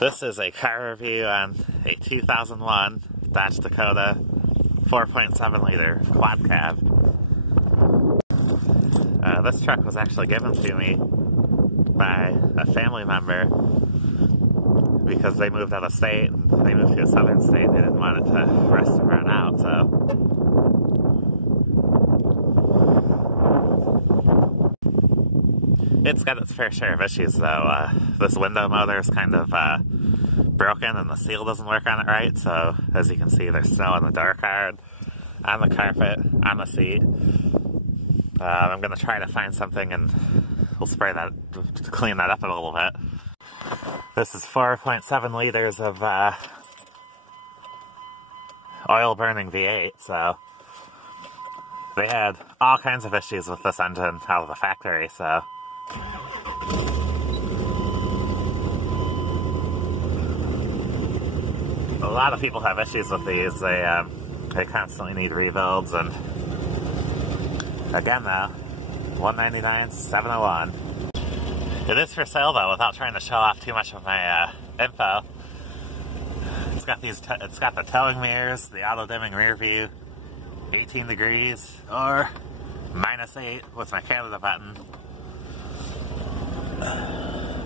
This is a car review on a 2001 Dodge Dakota 4.7 liter quad cab. This truck was actually given to me by a family member because they moved out of state and they moved to a southern state. They didn't want it to rust and run out, so. It's got its fair share of issues though. This window motor is kind of broken and the seal doesn't work on it right, so as you can see there's snow on the door card, on the carpet, on the seat. I'm going to try to find something and we'll spray that to clean that up a little bit. This is 4.7 liters of oil burning V8, so they had all kinds of issues with this engine out of the factory, so. A lot of people have issues with these. They constantly need rebuilds, and again though, $199,701. It is for sale though, without trying to show off too much of my info. It's got it's got the towing mirrors, the auto dimming rear view, 18 degrees or -8 with my Canada button.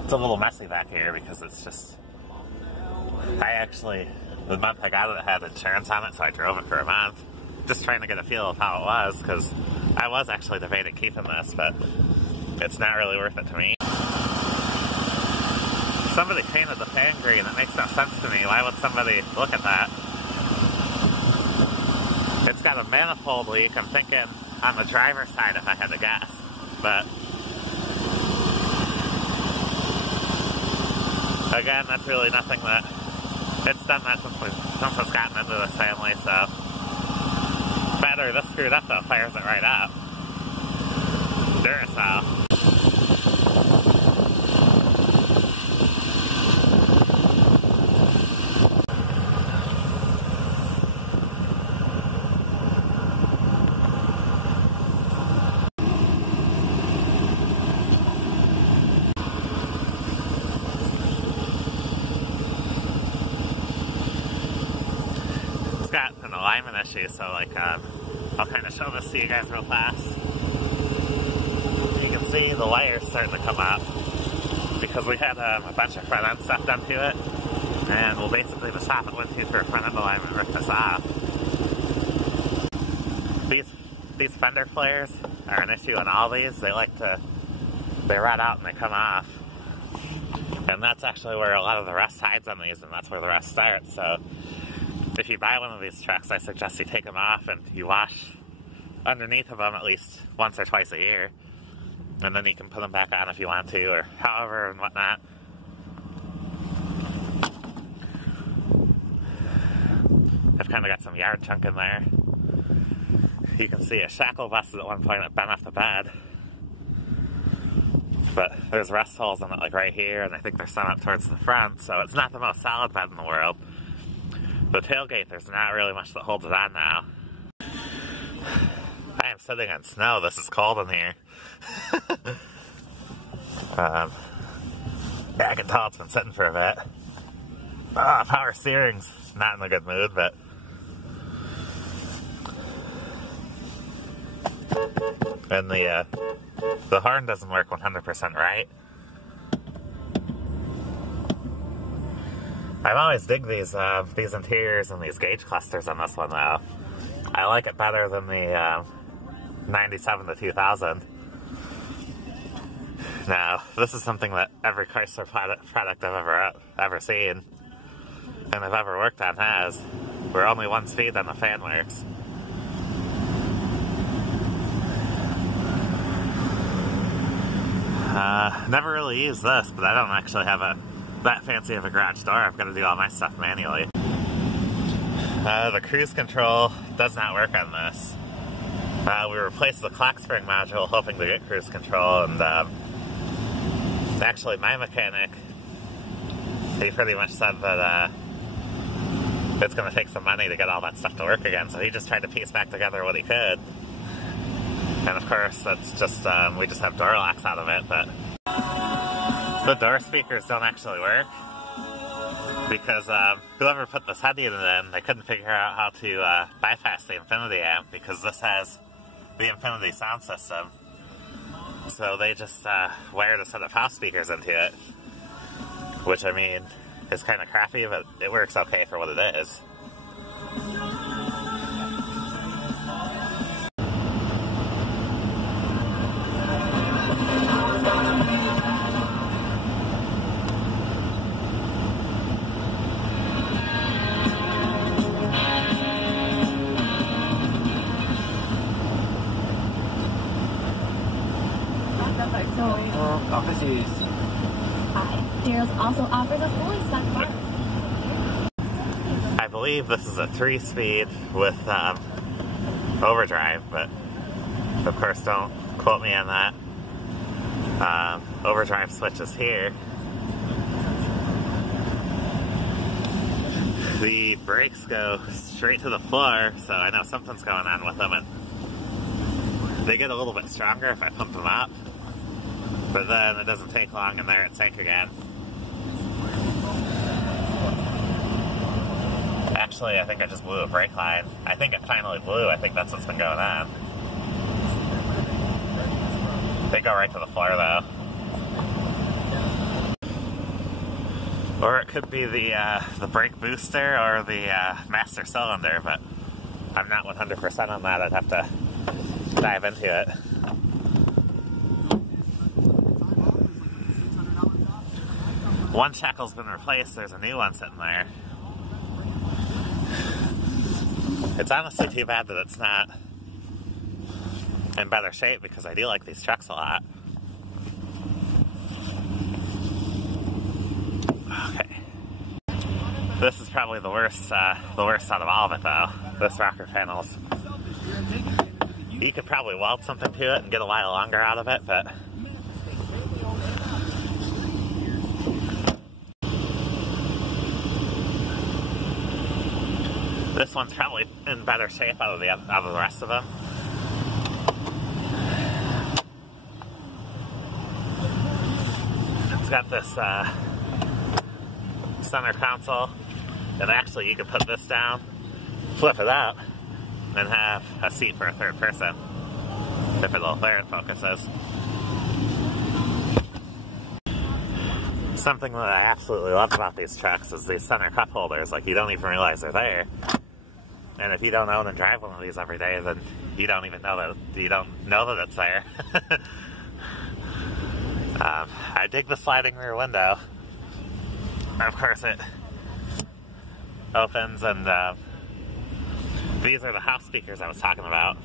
It's a little messy back here because it's just, the month I got it, it had insurance on it, so I drove it for a month, just trying to get a feel of how it was, because I was actually debating keeping this, but it's not really worth it to me. Somebody painted the fan green. That makes no sense to me. Why would somebody look at that? It's got a manifold leak, I'm thinking on the driver's side if I had to guess, but again, that's really nothing that, it's done that since it's gotten into this family, so. Battery this screwed up though, fires it right up. Duracell. Got an alignment issue, so I'll kind of show this to you guys real fast. You can see the wires starting to come up because we had a bunch of front end stuff done to it, and we'll basically just hop it with you for a front end alignment and rip this off. These fender flares are an issue on all these. They rot out and they come off, and that's actually where a lot of the rust hides on these, and that's where the rust starts. So if you buy one of these trucks, I suggest you take them off and you wash underneath of them at least once or twice a year. And then you can put them back on if you want to, or however and whatnot. I've kind of got some yard chunk in there. You can see a shackle busted at one point that bent off the bed. But there's rust holes in it like right here, and I think there's some up towards the front, so it's not the most solid bed in the world. The tailgate, there's not really much that holds it on now. I am sitting on snow. This is cold in here. Yeah, I can tell it's been sitting for a bit. Power steering's not in a good mood, but and the horn doesn't work 100% right. I've always digged these interiors and these gauge clusters on this one though. I like it better than the 97 to 2000. Now, this is something that every Chrysler product I've ever seen and I've ever worked on has, where only one speed on the fan works. Never really used this, but I don't actually have that fancy of a garage door. I've got to do all my stuff manually. The cruise control does not work on this. We replaced the clock spring module hoping to get cruise control, and actually my mechanic, he pretty much said that it's going to take some money to get all that stuff to work again, so he just tried to piece back together what he could. And of course, that's just, we just have door locks out of it, but the door speakers don't actually work. because whoever put this head unit in, they couldn't figure out how to bypass the Infinity amp, because this has the Infinity sound system. So they just wired a set of house speakers into it, which, I mean, is kind of crappy, but it works okay for what it is. Deros also offers a fully stocked bar. I believe this is a 3-speed with overdrive, but of course don't quote me on that. Overdrive switch is here. The brakes go straight to the floor, so I know something's going on with them, and they get a little bit stronger if I pump them up, but then it doesn't take long and they're at sync again. Actually, I think I just blew a brake line. I think it finally blew. I think that's what's been going on. They go right to the floor, though. Or it could be the brake booster or the master cylinder, but I'm not 100% on that. I'd have to dive into it. One shackle's been replaced. There's a new one sitting there. It's honestly too bad that it's not in better shape, because I do like these trucks a lot. Okay. This is probably the worst out of all of it, though. This rocker panels. You could probably weld something to it and get a while longer out of it, but this one's probably in better shape out of the rest of them. It's got this center console, and actually you could put this down, flip it out, and have a seat for a third person, if it'll flare and focuses. Something that I absolutely love about these trucks is these center cup holders. Like, you don't even realize they're there. And if you don't own and drive one of these every day, then you don't even know that it's there. I dig the sliding rear window. Of course, it opens, and these are the house speakers I was talking about.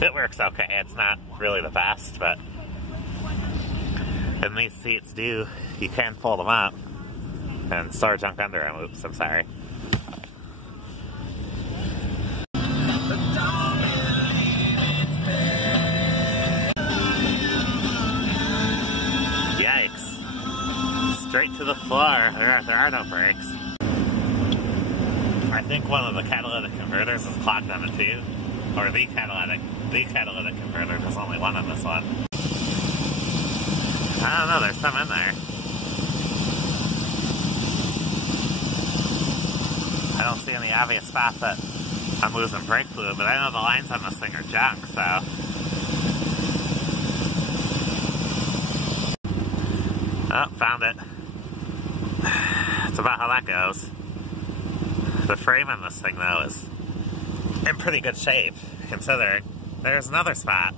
It works okay. It's not really the best, but and these seats you can fold them up and store junk under them. Oops, I'm sorry. Yikes. Straight to the floor. There are no brakes. I think one of the catalytic converters is clogged on it too. Or the catalytic converter. There's only one on this one. I don't know, there's some in there. I don't see any obvious spot that I'm losing brake fluid, but I know the lines on this thing are junk, so. Oh, found it. That's about how that goes. The frame on this thing, though, is in pretty good shape, considering there's another spot.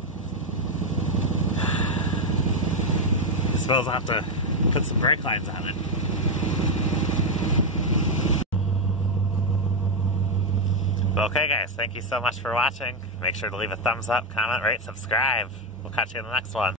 I suppose I'll have to put some brake lines on it. Okay, guys, thank you so much for watching. Make sure to leave a thumbs up, comment, rate, subscribe. We'll catch you in the next one.